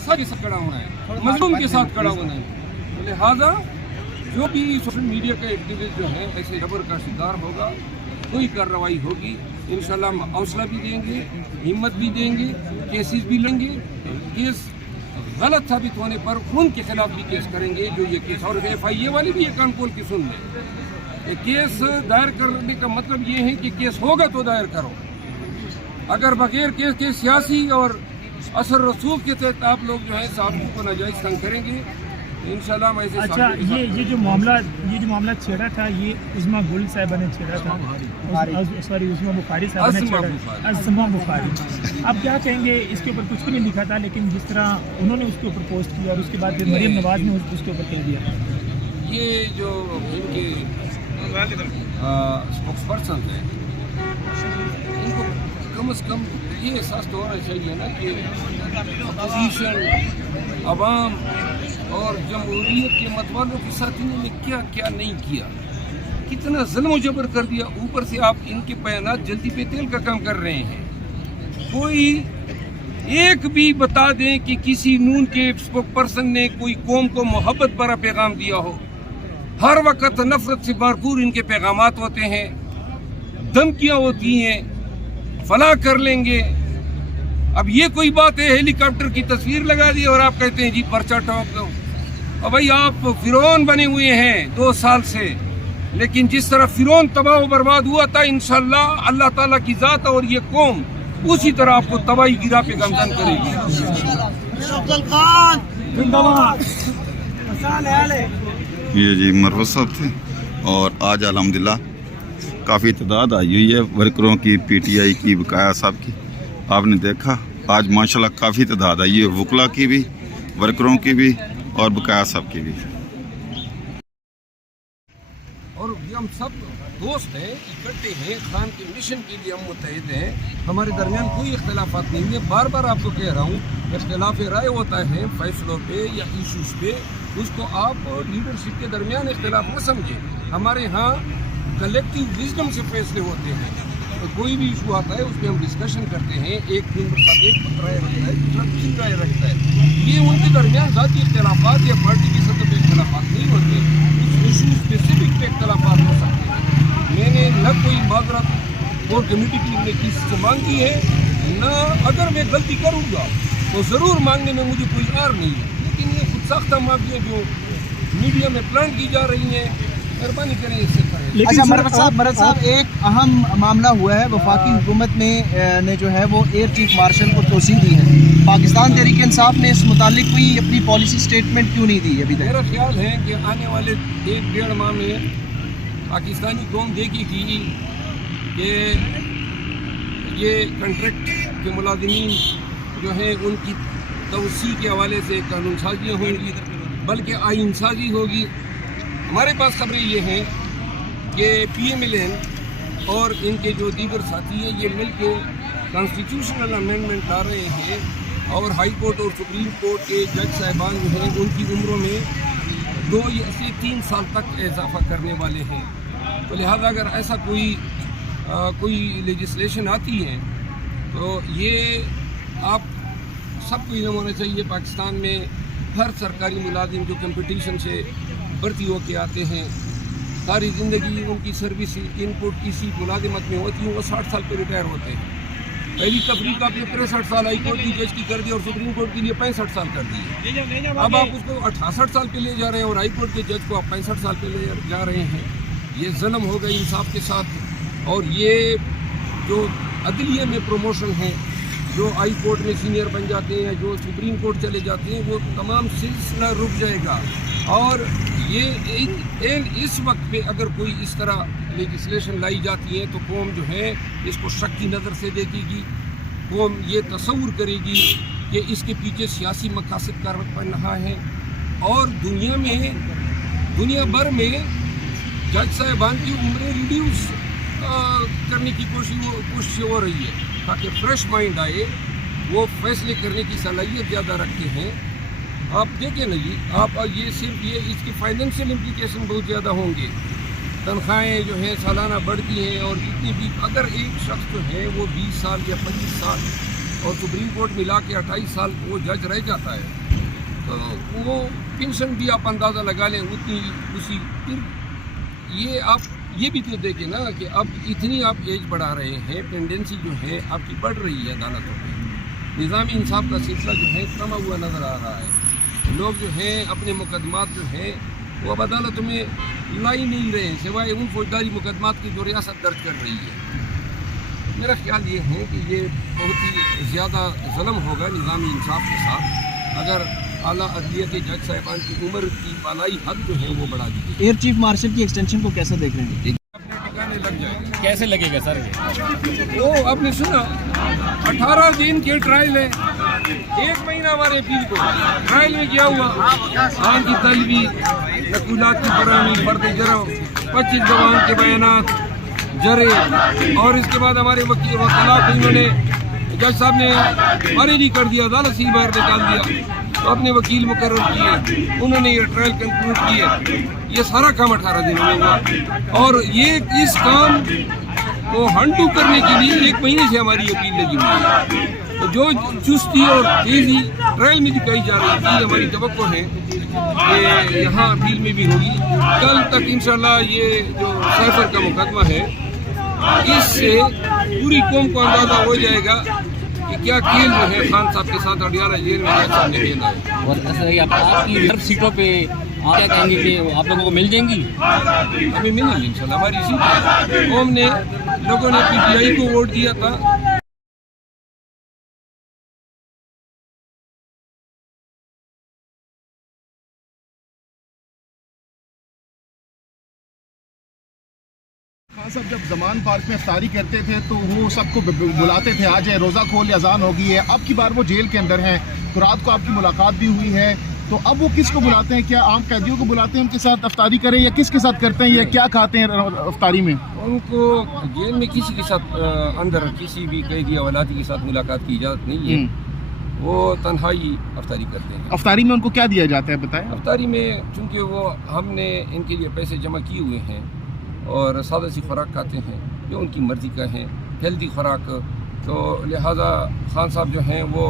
सच के साथ खड़ा होना है, मजलूम के साथ खड़ा होना है। तो लिहाजा जो भी सोशल मीडिया का एक्टिविस्ट जो है ऐसे जबर का शिकार होगा, कोई कार्रवाई होगी, इंशाल्लाह हम हौसला भी देंगे, हिम्मत भी देंगे, केसेस भी लेंगे। केस गलत साबित होने पर उनके खिलाफ भी केस करेंगे जो ये केस, और FIA वाले भी ये कान खोल के सुन लें। केस दायर करने का मतलब ये है कि केस होगा तो दायर करो, अगर बगैर केस के सियासी और असर रसूख के तहत आप लोग जो है साबित को नाजायज तंग करेंगे, इंशाल्लाह हम ऐसे। अच्छा, ये जो मामला छेड़ा था, ये उस्मा गुल साहिबा ने छेड़ा था, सॉरी उस्मा बुखारी साहिबा ने छेड़ा, उस्मा बुखारी। अब क्या कहेंगे, इसके ऊपर कुछ भी नहीं लिखा था, लेकिन जिस तरह उन्होंने उसके ऊपर पोस्ट किया और उसके बाद फिर मरियम नवाज ने उसके ऊपर कह दिया। ये जो इनके स्पोक्स पर्सन हैं, इनको कम से कम ये एहसास तो होना चाहिए ना कि अपोजिशन, अवाम और जमहूरियत के मतवालों के साथ इन्होंने क्या क्या नहीं किया, कितना ज़ुल्म जबर कर दिया। ऊपर से आप इनके बयानात जल्दी पे तेल का काम कर रहे हैं। कोई एक भी बता दें कि किसी नून के स्पोक पर्सन ने कोई कौम को मोहब्बत भरा पैगाम दिया हो। हर वक्त नफरत से भरपूर इनके पैगामात होते हैं, धमकियाँ होती हैं, फला कर लेंगे। अब ये कोई बात है, हेलीकॉप्टर की तस्वीर लगा दी और आप कहते हैं जी पर्चा ठोक दो। अब भाई आप फिरौन बने हुए हैं 2 साल से, लेकिन जिस तरह फिरौन तबाह बर्बाद हुआ था, इंशाल्लाह अल्लाह ताला की जात और ये कौम उसी तरह आपको तबाही गिरा पे गमजन करेगी। ये जी मरवत साहब थे, और आज अल्हम्दुलिल्लाह काफ़ी तादाद आई हुई है वर्करों की, PTI की, बकाया साहब की। आपने देखा आज माशाल्लाह काफ़ी तादाद आई है, वकला की भी, वर्करों की भी और बकाया साहब की भी। और हम सब दोस्त हैं, इकट्ठे हैं, खान के मिशन के लिए हम मुत्तहिद हैं, हमारे दरमियान कोई इख्तलाफात नहीं है। बार बार आपको कह रहा हूँ, इख्तलाफ राय होता है फैसलों पे या इशूज़ पे, उसको आप लीडरशिप के दरमियान इख्तलाफ न समझें। हमारे यहाँ कलेक्टिव विजडम से फैसले होते हैं, तो कोई भी इशू आता है उस पर हम डिस्कशन करते हैं। एक मेंबर साहब एक राय रखता है, दूसरा दूसरी राय रखता है। ये उनके दरमियान ज़ाती इख्तलाफात या पार्टी की सतह पर इख्तलाफात नहीं होते, कुछ इशू स्पेसिफिक पे इख्तलाफात हो सकते हैं। मैंने न कोई माजरत और कमेटी टीम ने किसी मांगी है, न अगर मैं गलती करूँगा तो ज़रूर मांगने में मुझे कोई आर नहीं है। लेकिन ये खुद साख्ता माफिया जो मीडिया में प्लान की जा रही हैं, मेहरबानी करें इससे करें। अच्छा मरवत साहब, एक अहम मामला हुआ है, वफाकी हुकूमत ने जो है वो एयर चीफ मार्शल को तोसी दी है। पाकिस्तान तहरीक इंसाफ ने इस मुतालिक कोई अपनी पॉलिसी स्टेटमेंट क्यों नहीं दी अभी तक? मेरा ख्याल है कि आने वाले 1-1.5 माह में पाकिस्तानी कौम देखेगी कि ये कंट्रैक्ट के मुलाजिमीन जो है उनकी तवसी के हवाले से कानून साजियाँ होंगी, बल्कि आइन साजी होगी। हमारे पास खबरें ये हैं कि PMLN और इनके जो दीगर साथी हैं, ये मिल के कॉन्स्टिट्यूशनल अमेंडमेंट ला रहे हैं, और हाई कोर्ट और सुप्रीम कोर्ट के जज साहिबान जो हैं उनकी उम्रों में 2 से 3 साल तक इजाफा करने वाले हैं। तो लिहाजा अगर ऐसा कोई लेजिस्लेशन आती है तो ये आप सबको इल्म होना चाहिए। पाकिस्तान में हर सरकारी मुलाजिम जो कंपटीशन से भर्ती होके आते हैं, सारी ज़िंदगी उनकी सर्विस इनपुट किसी मुलाजिमत में होती है, वो 60 साल पे रिटायर होते हैं। पहली तफरीका पे 63 साल हाई कोर्ट की जज की कर दी और सुप्रीम कोर्ट के लिए 65 साल कर दिए। अब आप उसको 68 साल पे ले जा रहे हैं और हाई कोर्ट के जज को आप 65 साल पे ले जा रहे हैं। ये जुल्म हो गई इंसाफ के साथ। और ये जो अदलिया में प्रमोशन है, जो हाई कोर्ट में सीनियर बन जाते हैं, जो सुप्रीम कोर्ट चले जाते हैं, वो तमाम सिलसिला रुक जाएगा। और ये इस वक्त पे अगर कोई इस तरह लेजिस्लेशन लाई जाती है तो कौम जो है इसको शक की नज़र से देखेगी। कौम ये तसव्वुर करेगी कि इसके पीछे सियासी मकासद का रहा है। और दुनिया भर में जज साहिबान की उम्रें रिड्यूस करने की कोशिश हो रही है ताकि फ्रेश माइंड आए, वो फैसले करने की सलाहियत ज़्यादा रखते हैं। आप देखें ना जी, आप ये सिर्फ ये इसके फाइनेंशियल इम्प्लीकेशन बहुत ज़्यादा होंगे। तनख्वाहें जो हैं सालाना बढ़ती हैं, और जितनी भी अगर एक शख्स जो है वो 20 साल या 25 साल और सुप्रीम कोर्ट मिला के 28 साल वो जज रह जाता है, तो वो पेंशन भी आप अंदाज़ा लगा लें उतनी उसी। फिर ये आप ये भी तो देखें ना कि अब इतनी आप एज बढ़ा रहे हैं, पेंडेंसी जो है आपकी बढ़ रही है अदालतों में, निज़ामी इंसाफ का सिलसिला जो है कमा हुआ नज़र आ रहा है। लोग जो हैं अपने मुकदमात जो हैं वो अब अदालतों में ला ही नहीं रहे हैं, सिवाय उन फौजदारी मुकदमात की जो रियासत दर्ज कर रही है। मेरा ख्याल ये है कि ये बहुत ही ज़्यादा जुल्म होगा निज़ामी इंसाफ के साथ अगर आला अदलिया के जज साहिबान की उम्र की पालाई हद जो है वो बढ़ा दी गई। एयर चीफ मार्शल की एक्सटेंशन को कैसे देख रहे हैं? अपने ठिकाने लग जाएगा। कैसे लगेगा सर? वो आपने सुना 18 दिन के ट्रायल है, 1 महीना हमारे अपील को ट्रायल में किया हुआ, आन की तलबी, नकुलात की फरहमी, फर्द जरम, 25 गवाहों के बयानात जरे, और इसके बाद हमारे वकील वकालत को इन्होंने जज साहब ने खारिज कर दिया, अदालत से बाहर निकाल दिया, तो अपने वकील मुकर्रर किए, उन्होंने ये ट्रायल कंक्लूड किए। ये सारा काम 18 दिनों में हुआ, और ये इस काम को हंडू करने के लिए 1 महीने से हमारी अपील लगी हुई है। तो जो चुस्ती और तेज़ी ट्रायल में दिखाई जा रही थी, हमारी तवक्को है कि यहाँ अपील में भी होगी। कल तक इंशाल्लाह ये जो सैफर का मुकदमा है, इससे पूरी कौम को अंदाज़ा हो जाएगा कि क्या खेल जो है खान साहब के साथ अडियाला जेल में जज साहब ने खेला है। और सर आपकी हर सीटों पे आप क्या कहेंगे कि आप लोगों को मिल जाएंगी? हमें मिलेंगी इंशाल्लाह, हमारी सीट है। कौम ने, लोगों ने PTI को वोट दिया था। खान साहब जब जमान पार्क में इफ्तारी करते थे तो वो सबको बुलाते थे, आज रोज़ा खोल अजान होगी है। अब की बार वो जेल के अंदर हैं, तो रात को आपकी मुलाकात भी हुई है, तो अब वो किस को बुलाते हैं? क्या आम कैदियों को बुलाते हैं उनके साथ इफ्तारी करें, या किसके साथ करते हैं, या क्या खाते हैं इफ्तारी में? उनको जेल में किसी के साथ अंदर किसी भी कैदी औलादी के साथ मुलाकात की इजाज़त नहीं है, वो तन्हाई अफ्तारी करते हैं। इफ्तारी में उनको क्या दिया जाता है बताएं? अफ्तारी में चूँकि वो हमने इनके लिए पैसे जमा किए हुए हैं और सादा सी खुराक खाते हैं जो उनकी मर्ज़ी का है, हेल्दी खुराक, तो लिहाजा खान साहब जो हैं वो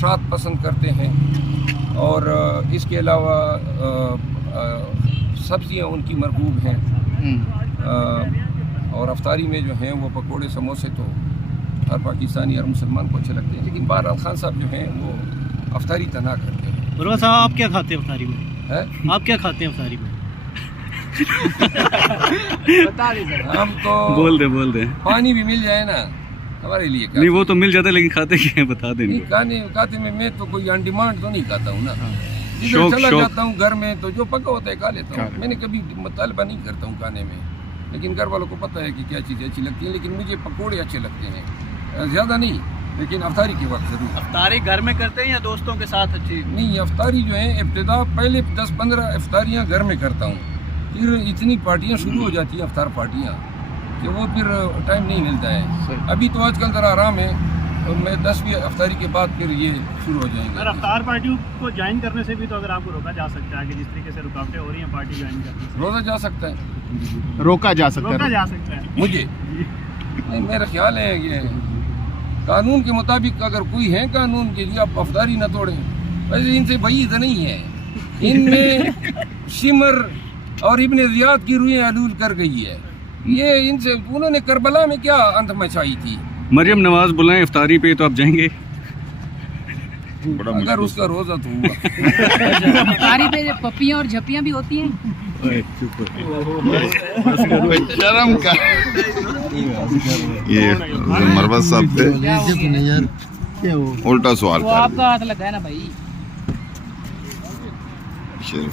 शाद पसंद करते हैं, और इसके अलावा सब्ज़ियाँ उनकी मरगूब हैं, और अफ्तारी में जो हैं वो पकोड़े समोसे तो हर पाकिस्तानी और मुसलमान को अच्छे लगते हैं, लेकिन बहरहाल खान साहब जो हैं वो अफ्तारी तना करते हैं। बुरवा साहब आप क्या खाते हैं अफ्तारी में? आप क्या खाते हैं अफ्तारी में? हम तो बोल दे पानी भी मिल जाए ना हमारे लिए नहीं, वो तो मिल जाता है, लेकिन खाते क्या है बता दें। खाते में मैं तो कोई ऑन डिमांड तो नहीं खाता हूँ ना, शौक चला जाता हूँ घर में तो जो पका होता है खा लेता हूँ। मैंने कभी मुतालबा नहीं करता हूँ खाने में, लेकिन घर वालों को पता है कि क्या चीज़ें अच्छी लगती हैं, लेकिन मुझे पकौड़े अच्छे लगते हैं, ज़्यादा नहीं, लेकिन अफ्तारी के वक्त ज़रूर। अफ्तारी घर में करते हैं या दोस्तों के साथ? अच्छी नहीं, अफ्तारी जो है इब्तिदा पहले 10-15 अफ्तारियाँ घर में करता हूँ, फिर इतनी पार्टियाँ शुरू हो जाती हैं अफ्तार पार्टियाँ कि वो फिर टाइम नहीं मिलता है। अभी तो आजकल ज़रा आराम है, और मैं 10वीं अफ्तारी के बाद फिर ये शुरू हो जाएंगे। अगर अफ्तार पार्टियों को ज्वाइन करने से भी तो अगर आपको रोका जा सकता है कि जिस तरीके से रुकावटें हो रही हैं पार्टी ज्वाइन करने से? रोज़ा जा सकता है, रोका जा सकता है मुझे नहीं, मेरा ख्याल है कि कानून के मुताबिक अगर कोई है कानून के लिए आप अफ्तारी न तोड़ें। वैसे इनसे बईद नहीं है, इनमें शिमर और इब्ने ज़ियाद की रूहें अलूल कर गई है। ये इनसे उन्होंने करबला में क्या अंत मचाई थी। मरियम नवाज बुलाएं इफ्तारी पे तो आप जाएंगे? अगर उसका रोज़ा तो हुआ। इफ्तारी पे पप्पियाँ और झप्पियाँ भी होती हैं। शर्म का ये मरवत साहब थे, उल्टा सवाल वो कर आपका हाथ लगा है ना भाई। शेर